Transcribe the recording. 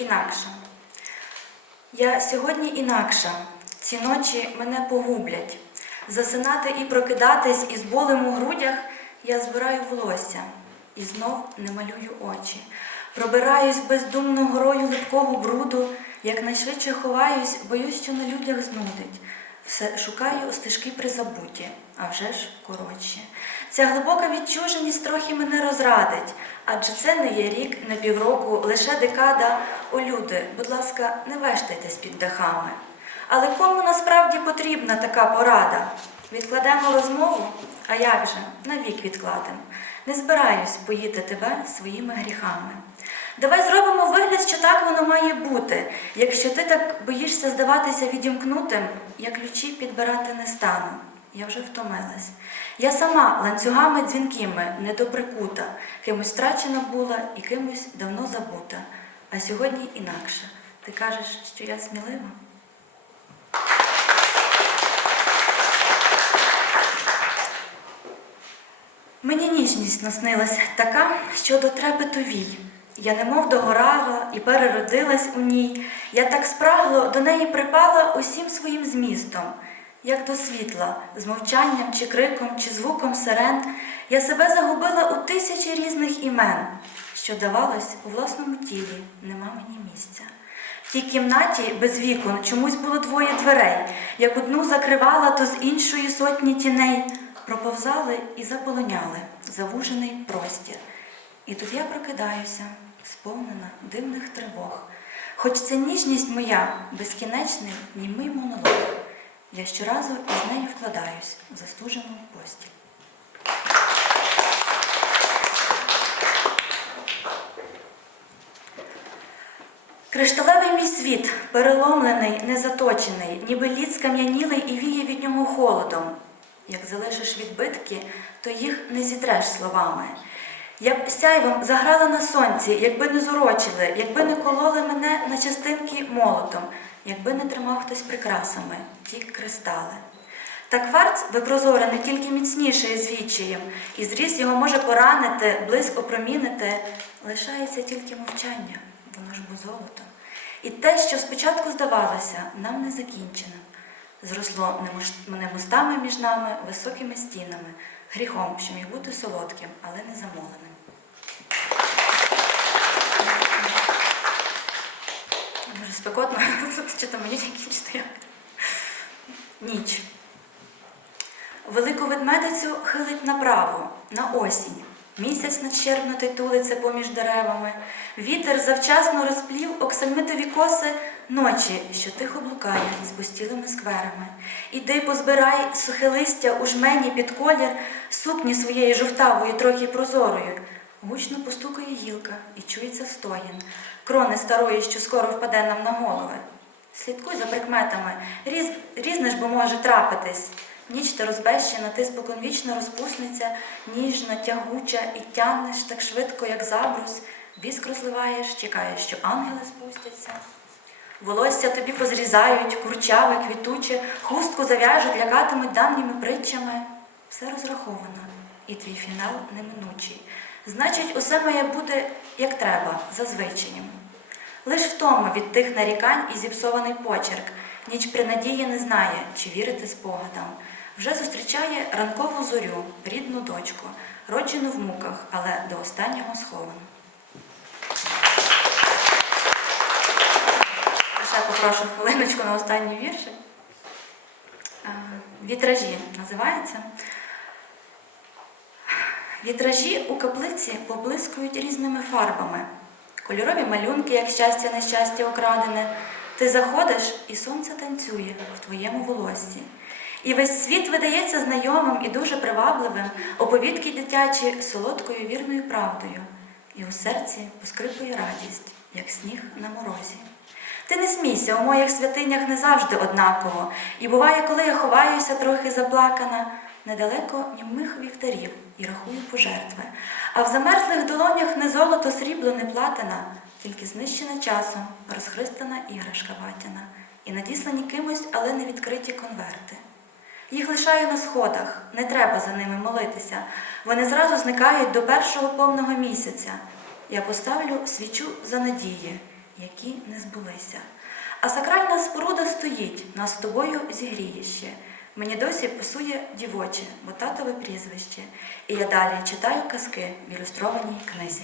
інакша. Я сьогодні інакша. Ці ночі мене погублять. Засинати і прокидатись із болем у грудях я збираю волосся і знов не малюю очі. Пробираюсь бездумно горою липкого бруду, якнайшвидше ховаюсь, боюсь, що на людях знудить. Все шукаю стежки призабуті, а вже ж коротші. Ця глибока відчуженість трохи мене розрадить, адже це не є рік, не півроку, лише декада. О, люди, будь ласка, не вештайтесь під дахами. Але кому насправді потрібна така порада? Відкладемо розмову, а як же, навік відкладемо. Не збираюсь поїти тебе своїми гріхами. Давай зробимо вигляд, що так воно має бути. Якщо ти так боїшся здаватися відімкнутим, я ключі підбирати не стану. Я вже втомилась. Я сама ланцюгами дзвінкими недоприкута, кимось втрачена була і кимось давно забута. А сьогодні інакше. Ти кажеш, що я смілива? Мені ніжність наснилась така, що до трепету вій. Я немов догорала і переродилась у ній. Я так спрагло до неї припала усім своїм змістом, як до світла, з мовчанням чи криком, чи звуком сирен. Я себе загубила у тисячі різних імен, що давалось у власному тілі, нема мені місця. В тій кімнаті без вікон чомусь було двоє дверей, як одну закривала, то з іншої сотні тіней проповзали і заполоняли завужений простір. І тут я прокидаюся, сповнена дивних тривог. Хоч це ніжність моя, безкінечний, німий монолог. Я щоразу із нею вкладаюсь в застужену постіль. Кришталевий мій світ, переломлений, незаточений, ніби лід скам'янілий і віє від нього холодом. Як залишиш відбитки, то їх не зітреш словами. Я б сяйвом заграла на сонці, якби не зурочили, якби не кололи мене на частинки молотом, якби не тримав хтось прикрасами, ті кристали. Та кварц викрозорений тільки міцніше з відчаєм, і зріз його може поранити, блиск опромінити. Лишається тільки мовчання, воно ж бо золото. І те, що спочатку здавалося, нам не закінченим, зросло немош- не мостами між нами, високими стінами, гріхом, що міг бути солодким, але не замоленим. Дуже спекотно, чи то мені закінчити як? Ніч. Велику ведмедицю хилить направо, на осінь. Місяць надщербнутий тулиться поміж деревами. Вітер завчасно розплів оксамитові коси ночі, що тихо блукає з пустілими скверами. Іди позбирай сухе листя у жмені під колір, сукні своєї жовтавої, трохи прозорої. Гучно постукає гілка і чується стогін, крони старої, що скоро впаде нам на голови. Слідкуй за прикметами, Різ, різне ж бо може трапитись. Ніч та розбещена, ти споконвічна розпусниця, ніжна, тягуча і тянеш так швидко, як забрус, віск розливаєш, чекаєш, що ангели спустяться. Волосся тобі позрізають, курчаве, квітуче, хустку зав'яжуть, лякатимуть давніми притчами. Все розраховано, і твій фінал неминучий. Значить, усе має бути як треба, за звичаєм. Лиш втома від тих нарікань і зіпсований почерк. Ніч при надії не знає, чи вірити спогадам. Вже зустрічає ранкову зорю, рідну дочку, роджену в муках, але до останнього сховану. Ще попрошу хвилиночку на останній віршик. Е, Вітражі називається. Вітражі у каплиці поблискують різними фарбами. Кольорові малюнки, як щастя, нещастя окрадене. Ти заходиш, і сонце танцює в твоєму волоссі. І весь світ видається знайомим і дуже привабливим, оповідки дитячі солодкою вірною правдою. І у серці поскрипує радість, як сніг на морозі. Ти не смійся, у моїх святинях не завжди однаково. І буває, коли я ховаюся трохи заплакана, недалеко німих вівтарів і рахую пожертви. А в замерзлих долонях не золото, срібло, не платина, тільки знищена часом, розхристана іграшка ватяна, і надіслані кимось, але не відкриті конверти. Їх лишаю на сходах, не треба за ними молитися. Вони зразу зникають до першого повного місяця. Я поставлю свічу за надії, які не збулися. А сакральна споруда стоїть, нас з тобою зігріє ще. Мені досі пасує дівоче, бо татове прізвище. І я далі читаю казки в ілюстрованій книзі.